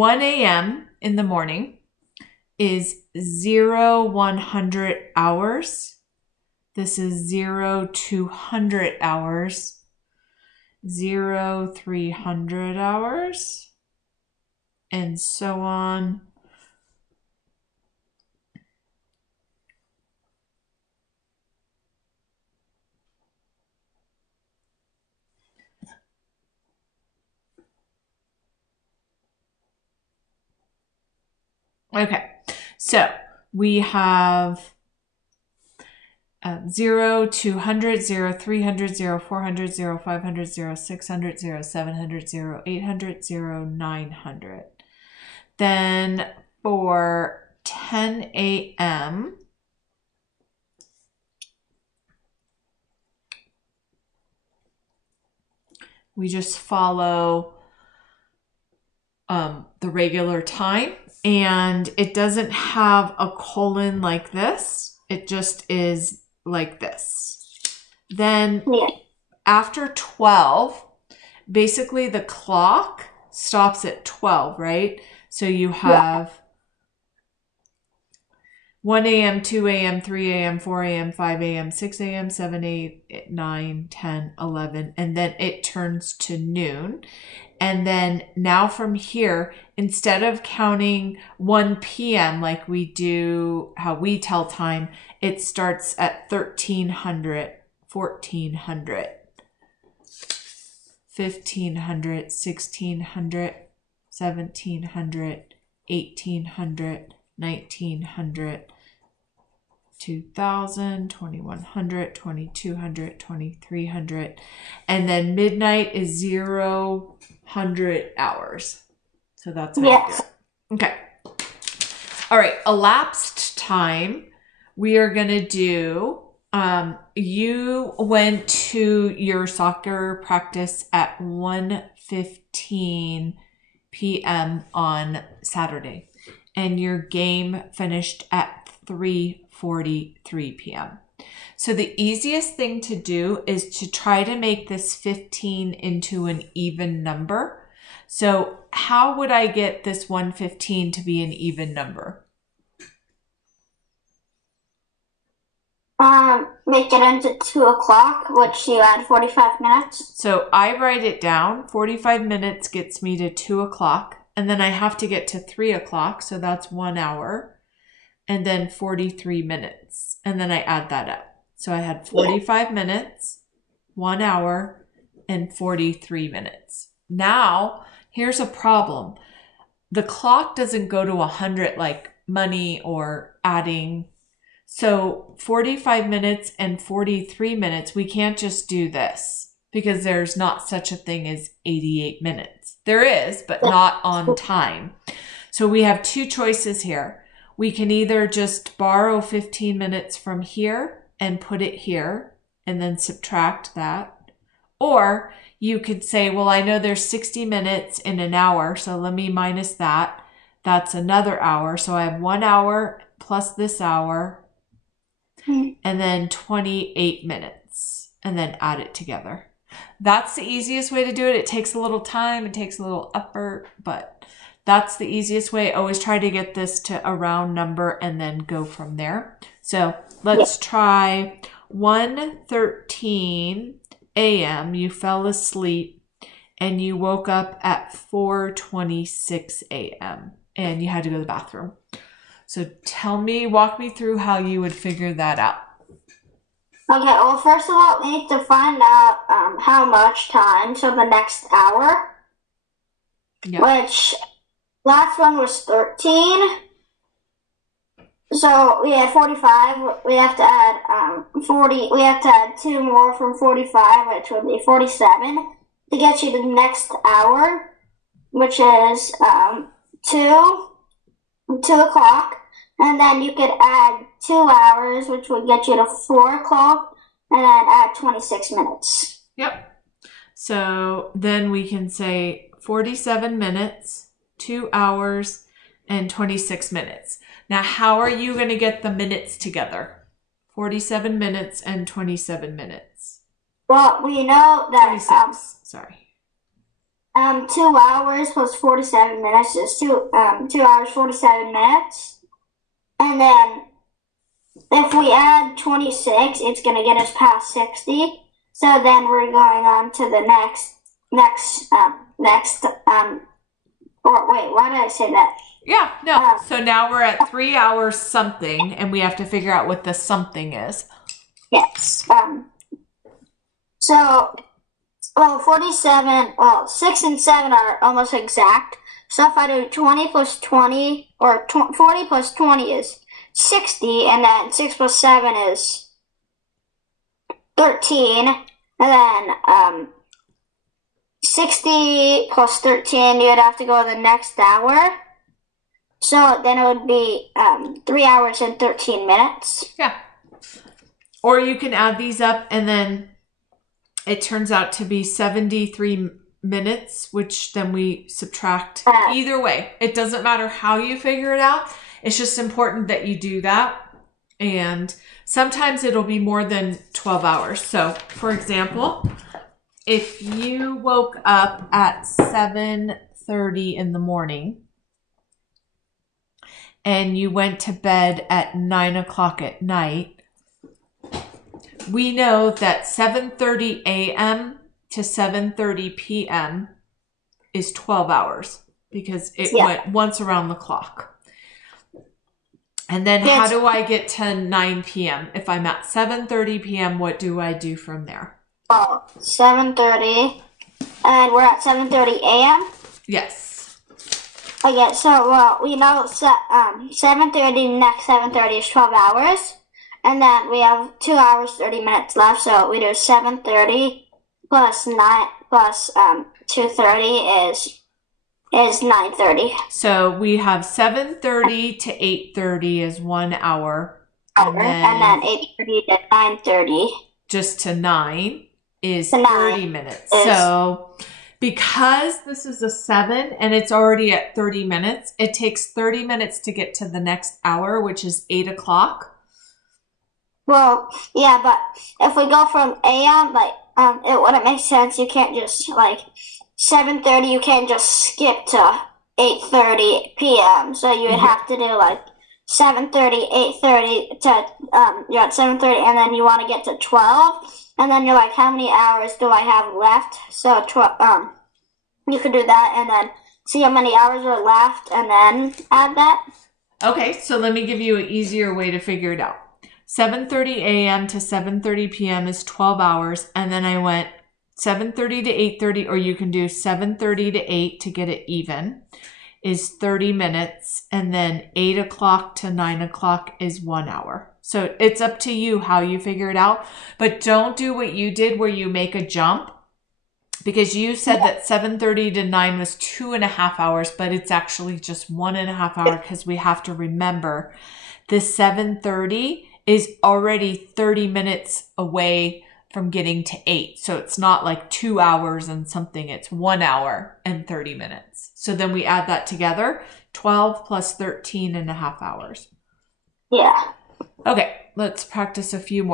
1 a.m. in the morning is 0-100 hours. This is 0-200 hours, 0-300 hours, and so on. Okay, so we have 0, 200, 0, 300, 0, 400, 0, 500, 0, 600, 0, 700, 0, 800, 0, 900. Then for 10 a.m., we just follow the regular time, and it doesn't have a colon like this. It just is like this. Then after 12, basically the clock stops at 12, right? So you have 1 a.m., 2 a.m., 3 a.m., 4 a.m., 5 a.m., 6 a.m., 7, 8, 9, 10, 11, and then it turns to noon. And then now from here, instead of counting 1 p.m. like we do, how we tell time, it starts at 1300, 1400, 1500, 1600, 1700, 1800, 1900, 2000, 2100, 2200, 2300, and then midnight is 0-100 hours. So that's how you do it. Okay. All right. Elapsed time. We are going to do, you went to your soccer practice at 1:15 p.m. on Saturday, and your game finished at 3:43 p.m. So the easiest thing to do is to try to make this 15 into an even number. So how would I get this 115 to be an even number? Make it into 2 o'clock, which you add 45 minutes. So I write it down. 45 minutes gets me to 2 o'clock. And then I have to get to 3 o'clock. So that's 1 hour. And then 43 minutes. And then I add that up. So I had 45 minutes, 1 hour, and 43 minutes. Now, here's a problem. The clock doesn't go to 100 like money or adding. So 45 minutes and 43 minutes, we can't just do this because there's not such a thing as 88 minutes. There is, but not on time. So we have two choices here. We can either just borrow 15 minutes from here and put it here and then subtract that. Or you could say, well, I know there's 60 minutes in an hour, so let me minus that. That's another hour. So I have 1 hour plus this hour and then 28 minutes and then add it together. That's the easiest way to do it. It takes a little time. It takes a little effort, but that's the easiest way. Always try to get this to a round number and then go from there. So let's try 1:13 a.m. You fell asleep and you woke up at 4:26 a.m. and you had to go to the bathroom. So walk me through how you would figure that out. Okay, well, first of all, we need to find out how much time, so the next hour, which last one was 13. So we had 45. We have to add 40. We have to add 2 more from 45, which would be 47, to get you the next hour, which is 2 o'clock. And then you could add 2 hours, which would get you to 4 o'clock, and then add 26 minutes. Yep. So then we can say 47 minutes, 2 hours, and 26 minutes. Now, how are you going to get the minutes together? 47 minutes and 27 minutes. Well, we know that... 26, sorry. 2 hours plus 47 minutes is 2 hours 47 minutes. And then if we add 26, it's gonna get us past 60. So then we're going on to the or wait, why did I say that? Yeah, no. So now we're at 3 hours something, and we have to figure out what the something is. Yes. So, 47, 6 and 7 are almost exact. So if I do 20 plus 20, or 40 plus 20 is 60, and then 6 plus 7 is 13, and then 60 plus 13, you'd have to go to the next hour. So then it would be 3 hours and 13 minutes. Yeah. Or you can add these up, and then it turns out to be 73 minutes, which then we subtract. Either way, it doesn't matter how you figure it out. It's just important that you do that. And sometimes it'll be more than 12 hours. So, for example, if you woke up at 7:30 in the morning and you went to bed at 9 o'clock at night, we know that 7:30 a.m. to 7:30 p.m. is 12 hours because it went once around the clock. And then how do I get to 9 p.m.? If I'm at 7:30 p.m., what do I do from there? 7:30, and we're at 7:30 a.m.? Yes. Okay, so, we know 7:30, next 7:30 is 12 hours. And then we have 2 hours, 30 minutes left, so we do 7:30 plus 9 plus 2:30 is 9:30. So we have 7:30 to 8:30 is 1 hour. And then 8:30 to 9:30. Just to 9 is 30 minutes. So because this is a 7 and it's already at 30 minutes, it takes 30 minutes to get to the next hour, which is 8 o'clock. Well, yeah, but if we go from AM, it wouldn't make sense. You can't just, 7:30, you can't just skip to 8:30 p.m. So you would have to do, 7:30, 8:30 to, you're at 7:30, and then you want to get to 12. And then you're like, how many hours do I have left? So, you could do that and then see how many hours are left and then add that. Okay, so let me give you an easier way to figure it out. 7:30 a.m. to 7:30 p.m. is 12 hours. And then I went 7:30 to 8:30, or you can do 7:30 to 8 to get it even, is 30 minutes. And then 8 o'clock to 9 o'clock is 1 hour. So it's up to you how you figure it out. But don't do what you did where you make a jump, because you said that 7:30 to 9 was 2.5 hours, but it's actually just 1.5 hours, because we have to remember the 7:30 is already 30 minutes away from getting to 8. So it's not like 2 hours and something. It's 1 hour and 30 minutes. So then we add that together, 12 plus 13.5 hours. Yeah. Okay, let's practice a few more.